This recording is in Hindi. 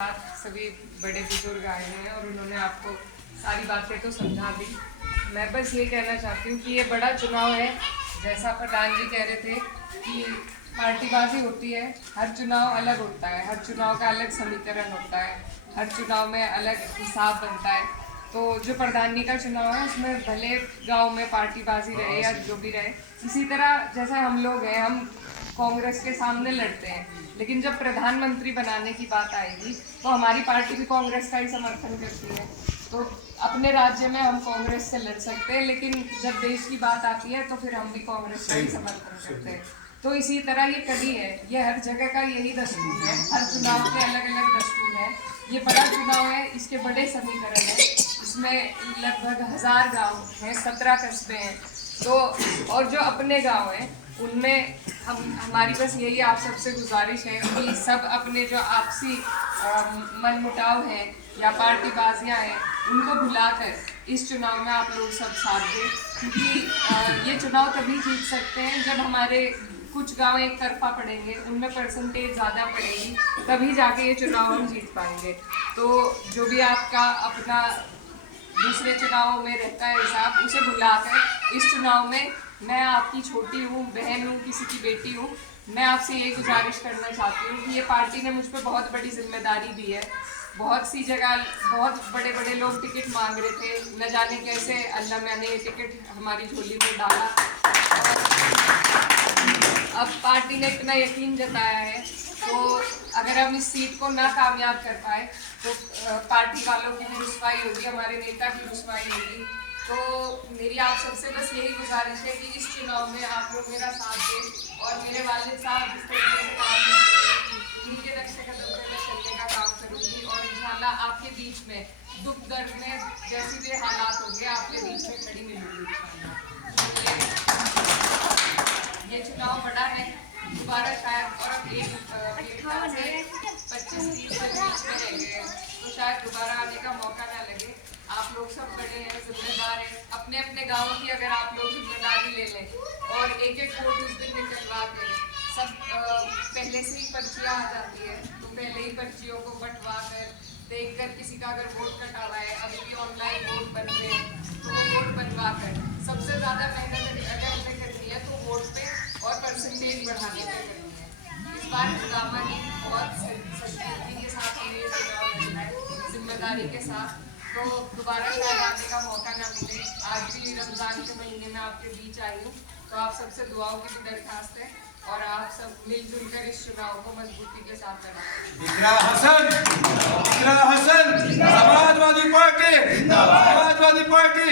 सभी बड़े बुजुर्ग आए हैं और उन्होंने आपको सारी बातें तो समझा दी। मैं बस ये कहना चाहती हूँ कि ये बड़ा चुनाव है। जैसा प्रधान जी कह रहे थे कि पार्टीबाजी होती है, हर चुनाव अलग होता है, हर चुनाव का अलग समीकरण होता है, हर चुनाव में अलग हिसाब बनता है। तो जो प्रधान जी का चुनाव है उसमें भले गांव में पार्टीबाजी रहे या जो भी रहे, इसी तरह जैसे हम लोग हैं, हम कांग्रेस के सामने लड़ते हैं, लेकिन जब प्रधानमंत्री बनाने की बात आएगी तो हमारी पार्टी भी कांग्रेस का ही समर्थन करती है। तो अपने राज्य में हम कांग्रेस से लड़ सकते हैं, लेकिन जब देश की बात आती है तो फिर हम भी कांग्रेस का ही समर्थन करते हैं। तो इसी तरह ये कड़ी है, ये हर जगह का यही दस्तूर है, हर चुनाव के अलग अलग दस्तूर है। ये बड़ा चुनाव है, इसके बड़े समीकरण है, इसमें लगभग 1000 गाँव हैं, 17 कस्बे हैं। तो और जो अपने गाँव हैं उनमें हमारी बस यही आप सबसे गुजारिश है कि सब अपने जो आपसी मनमुटाव हैं या पार्टीबाजियां हैं उनको भुलाकर इस चुनाव में आप लोग सब साथ दें, क्योंकि ये चुनाव तभी जीत सकते हैं जब हमारे कुछ गांव एक तरफा पड़ेंगे, उनमें परसेंटेज ज़्यादा पड़ेगी, तभी जाके ये चुनाव हम जीत पाएंगे। तो जो भी आपका अपना दूसरे चुनावों में रहता है हिसाब, उसे भुलाकर इस चुनाव में मैं आपकी छोटी हूँ, बहन हूँ, किसी की बेटी हूँ, मैं आपसे ये गुजारिश करना चाहती हूँ कि ये पार्टी ने मुझ पर बहुत बड़ी जिम्मेदारी दी है। बहुत सी जगह बहुत बड़े बड़े लोग टिकट मांग रहे थे, न जाने कैसे अल्लाह मैंने ये टिकट हमारी झोली में डाला। अब पार्टी ने इतना यकीन जताया है, तो अगर हम इस सीट को ना कामयाब कर पाए तो पार्टी वालों की भी रुसवाई होगी, हमारे नेता की रुसवाई होगी। तो मेरी आप सबसे बस यही गुजारिश है कि इस चुनाव में आप लोग मेरा साथ दें और मेरे वालिद साहब जिस तरीके से काम करते उन्हीं के नक्शे कदम पर मैं चलने का काम करूँगी और इंशाल्लाह आपके बीच में दुख दर्द में जैसे भी हालात होंगे आपके बीच में खड़ी मिलूंगी इंशाल्लाह। ये चुनाव बड़ा है, दोबारा शायद और अब एक 25-30 के बीच में रह गए, तो शायद दोबारा आने का मौका ना लगे। आप लोग सब बड़े हैं, जिम्मेदार हैं, अपने अपने गाँव की अगर आप लोग जिम्मेदारी ले लें और एक एक वोट उस दिन निकलवा के सब पहले से ही पर्चियाँ आ जाती है, तो पहले ही पर्चियों को बंटवा कर देख कर किसी का अगर वोट कटा हुआ है, अभी भी ऑनलाइन वोट बन रहे हैं, तो वो वोट बनवा कर सबसे ज़्यादा मेहनत अगर हमें करनी है तो वोट पे और परसेंटेज बढ़ाने पे करनी है। इस बार हंगामा की बहुत संजीदगी के साथ हमें ये चुनाव लड़ना है, जिम्मेदारी के साथ। तो दोबारा शायद आने का मौका ना मिले। आज भी रमज़ान के महीने में आपके बीच आई हूँ, तो आप सबसे दुआओं की भी दरख्वास्त है और आप सब मिलजुल कर इस चुनाव को मजबूती के साथ लड़ाएं। इकरा हसन, समाजवादी पार्टी, समाजवादी पार्टी।